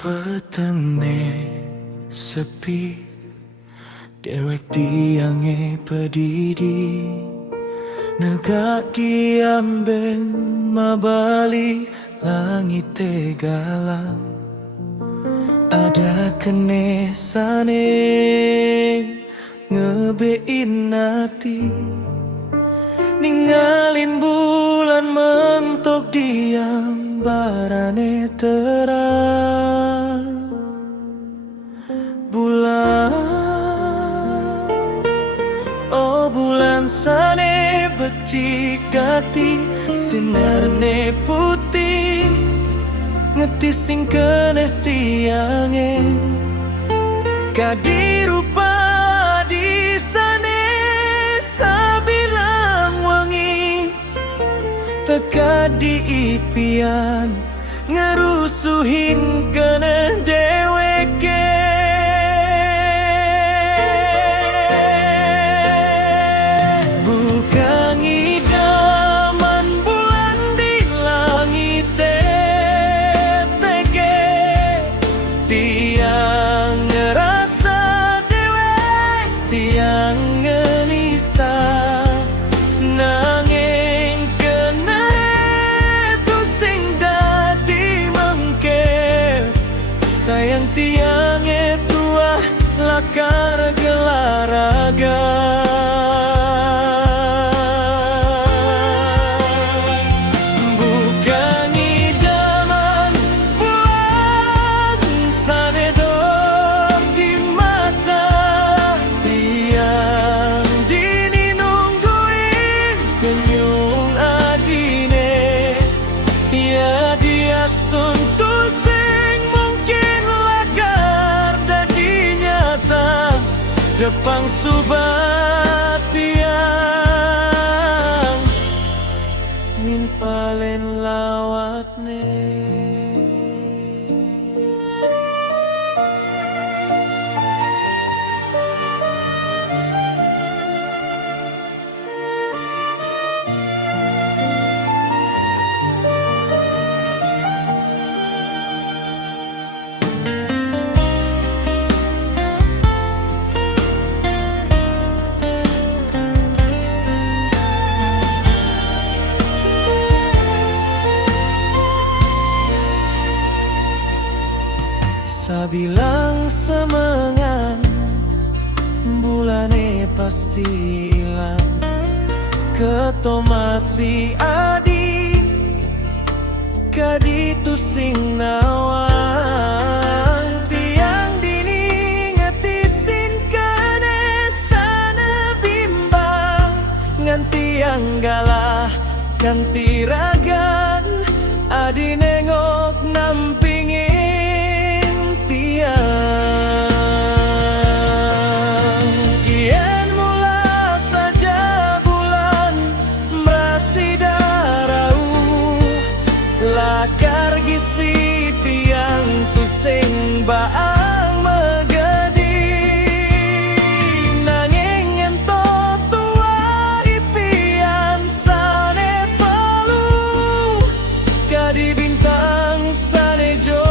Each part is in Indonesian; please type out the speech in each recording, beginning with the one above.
Petene sepi dewek tiange pedidi negak diamben mabali langit tegalam ada kenesane ngebein hati ninggalin bulan mentok diam barane terang bulan oh bulan sane becikati sinarne putih ngeti sing keneh tiange kadirupa di sane sabilang wangi teka di ipian ngerusuhin keneh deweke bukan idaman bulan di langit tege tiang ngerasa dewek tiang ngenista nanging kena itu sing dadi mengke sayang tiang itu lakar gelaraga bukan idaman bulan sanedor di mata tiang dini nungguin kenyung adine ya dias tuntu sing mungkin lakar dadi nyata depang subat tiang min palen lawatne sabilang semangat bulane pasti hilang keto masih adi kaditu sing nawang tiang dini ngetisin kene sana bimbang nganti yang galah ganti ragan adi nengok nampingin tiang kian mula saja bulan merasi darau lakar gisi tiang tu sing baang megadi nanging ento tua ipian sane palu kadi bintang sane jo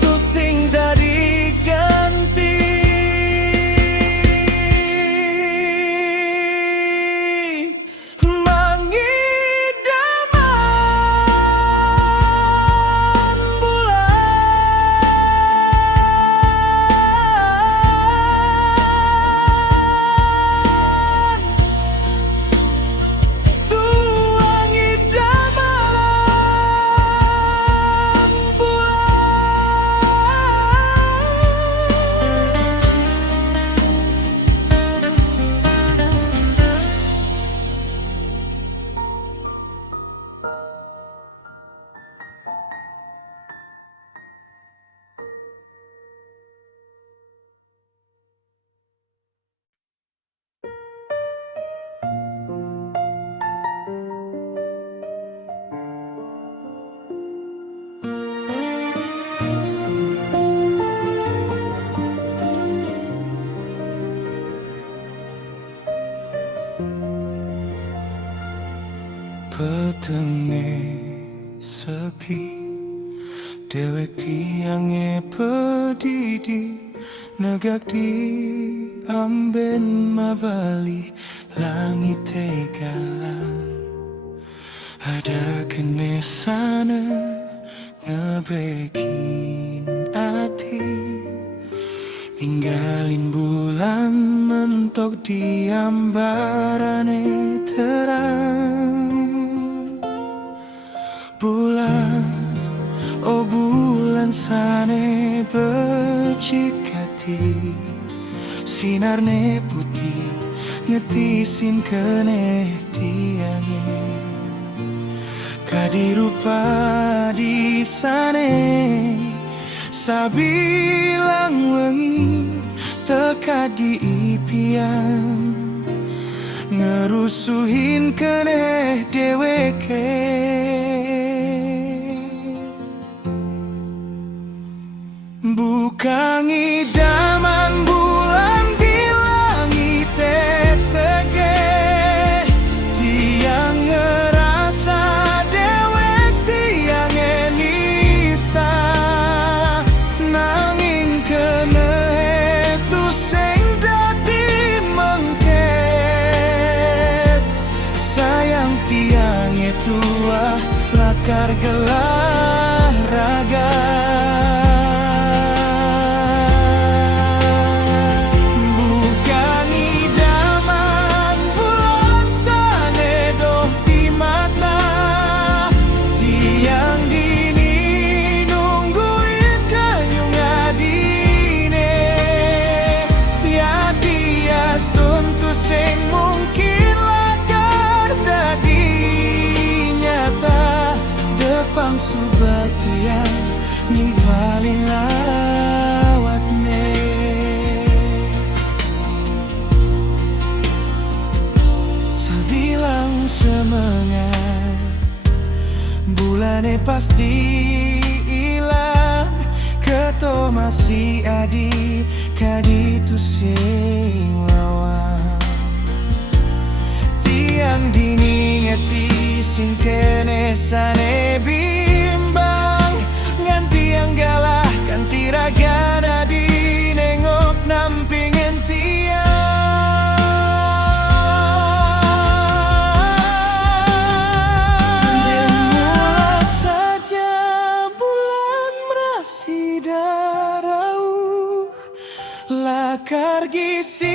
tu sing dari ganti mangidaman bulan tuang idaman petene sepi Dewek tiange pedidi negak di amben mabali langit tegala. Ada kene sana ngebekin ati, ninggalin bulan mentok di ambarane terang. Bulan, oh bulan sane becikati, sinarne putih ngetisin kene tiange. Kadirupa di sane sabilang wengi teka di impian, ngerusuhin kene deweke. Bukan idaman bulan di langit tege, tiang ngerasa dewek tiang enista, nanging kene itu sing dadi mengket. Sayang tiang itu lakar gelah raga. Sing mungkin lakar dadi nyata, depang subatian nimpalin lawatne. Sabilang semangat, bulane pasti ilang, keto masih adi kaditu sing lawan. Tiang dini ngeti sing kene sane bimbang, nganti yang galah kanti raga dadi nengok nampingen tiang. Demua saja bulan merasi darauh, lakar gisi